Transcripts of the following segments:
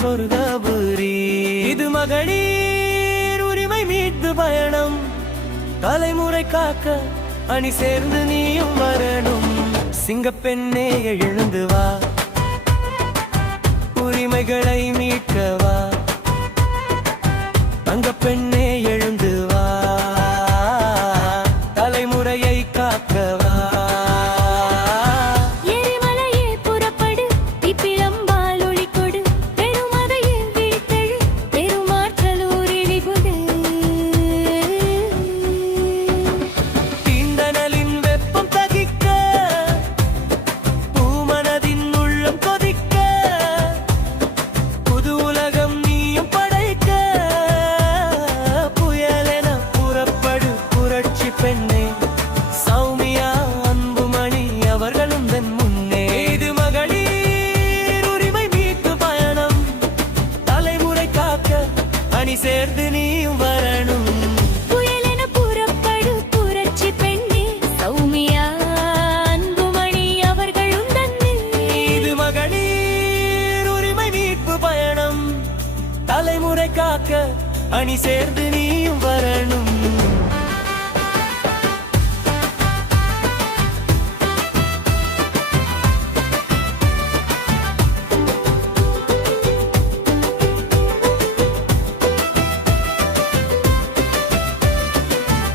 சொர்க்கபுரி. இது மகளிர் உரிமை மீட்பு பயணம். தலைமுறை காக்க அணி சேர்ந்து நீயும் வரணும். சிங்கப்பெண்ணே எழுந்து வா. உரிமைகளை மீட்கவா தங்க பெண்ணே எழுந்து பெண்ணே. சௌமியா அன்புமணி அவர்களும் தன் முன்னே. இது மகளிர் உரிமை மீட்பு பயணம். தலைமுறை காக்க அணி சேர்ந்து நீயும் வரணும். புயலென புறப்படு புரட்சி பெண்ணே. சௌமியா அன்புமணி அவர்களும் தன்னில் இது மகளிர் உரிமை மீட்பு பயணம். தலைமுறை காக்க அணி சேர்ந்து நீயும் வரணும்.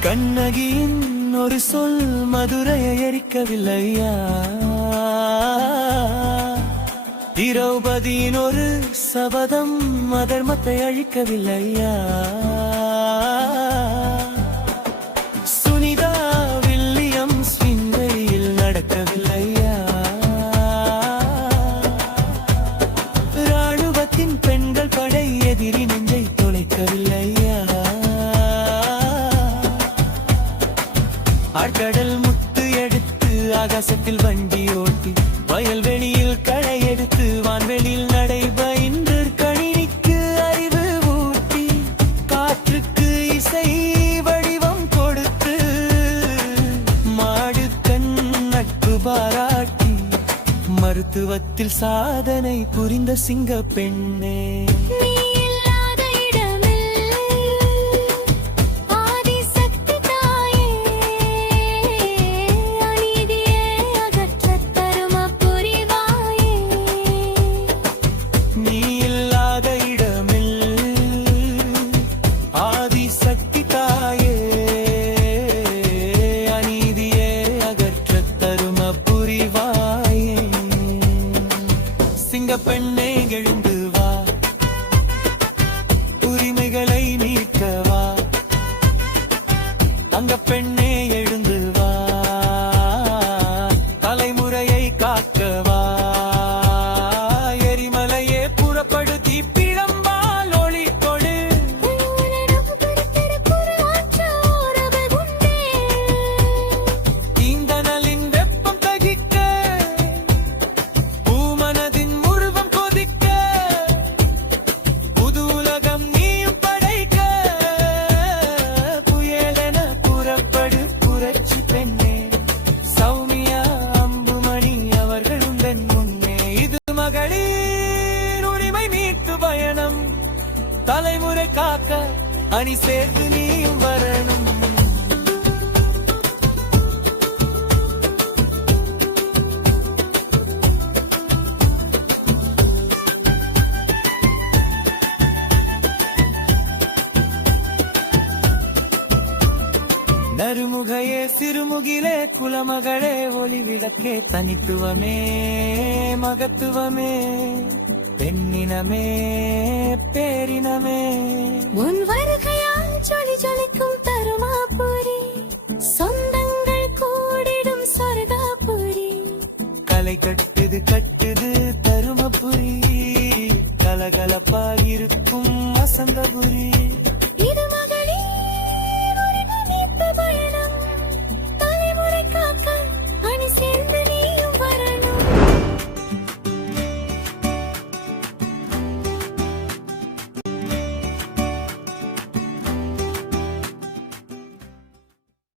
கண்ணகியின் ஒரு சொல் மதுரையை எரிக்கவில்லையா? திரௌபதியின் ஒரு சபதம் அதர்மத்தை அழிக்கவில்லையா? மருத்துவத்தில் சாதனை புரிந்த சிங்க பெண்ணே. தலைமுறை காக்க அணி சேர்த்து நீயும் வரணும். நறுமுகையே சிறுமுகிலே குலமகளே ஒளி விளக்கே தனித்துவமே மகத்துவமே. பெண்ணினமே பேரினமே. உன் வருகையால் ஜொலி ஜொலிக்கும் தருமாபுரி சொந்தங்கள் கூடிடும் சொர்க்காபுரி. கலை கட்டுது கட்டுது தருமபுரி கலகலப்பாயிருக்கும் வசந்தபுரி.